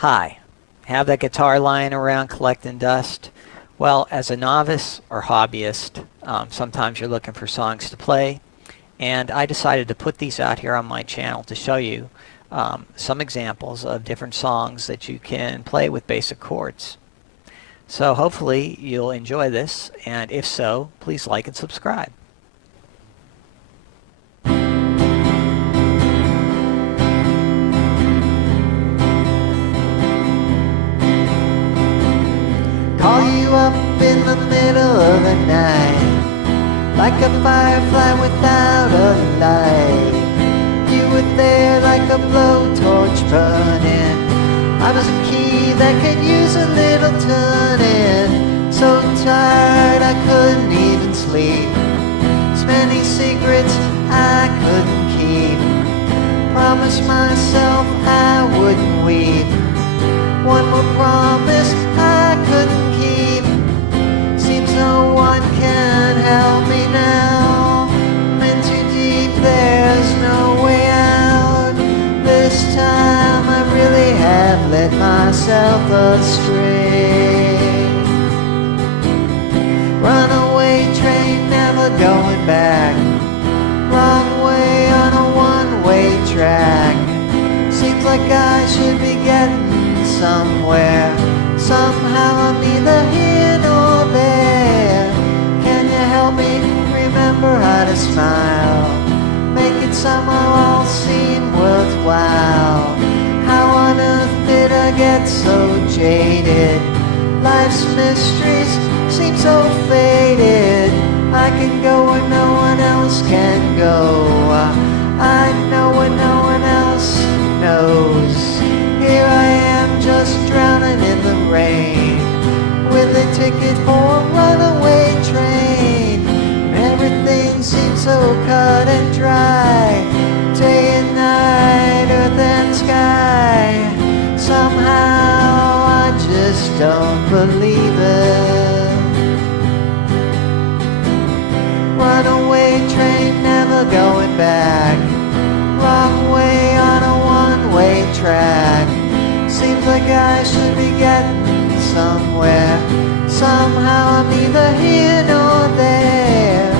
Hi, have that guitar lying around collecting dust? Well, as a novice or hobbyist, sometimes you're looking for songs to play, and I decided to put these out here on my channel to show you some examples of different songs that you can play with basic chords. So hopefully you'll enjoy this, and if so, please like and subscribe. Call you up in the middle of the night, like a firefly without a light. You were there like a blowtorch burning. I was a key that could use a little turning. So tired I couldn't even sleep. So many secrets I couldn't keep. Promised myself I wouldn't weep. One more promise I couldn't keep. Seems no one can help me now. I'm in too deep, there's no way out. This time I really have led myself astray. Runaway train, never going back. Wrong way on a one-way track. Seems like I should be getting somewhere. Somehow I'm neither here nor there. Can you help me remember how to smile? Make it somehow all seem worthwhile. How on earth did I get so jaded? Life's mysteries seem so faded. I can go where no one else can go. I know what no one else knows. Here I am just drowning in the rain, with a ticket for a runaway train. Everything seems so cut and dry, day and night, earth and sky. Somehow I just don't believe it. Runaway train, never going back. Wrong way on a one-way track. Seems like I should be getting somewhere. Somehow I'm neither here nor there.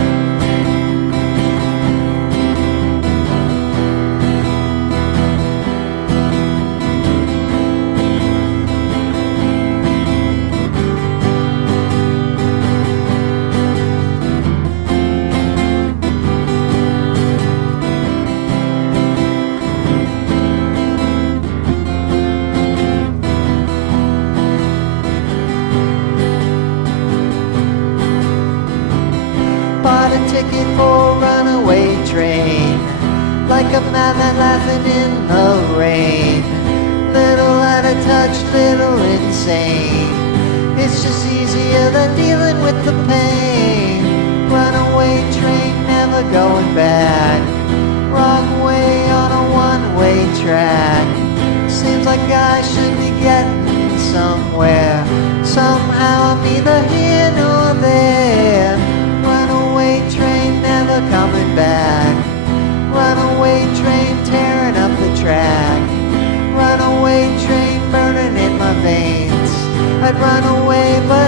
Bought a ticket for a runaway train, like a madman laughing in the rain. Little out of touch, little insane. It's just easier than dealing with the pain. Runaway train, never going back. Wrong way on a one-way track. Seems like I should be getting somewhere. Somehow I'm neither here nor there. Runaway train, never coming back. Runaway train, tearing up the track. Runaway train, burning in my veins. I'd run away, but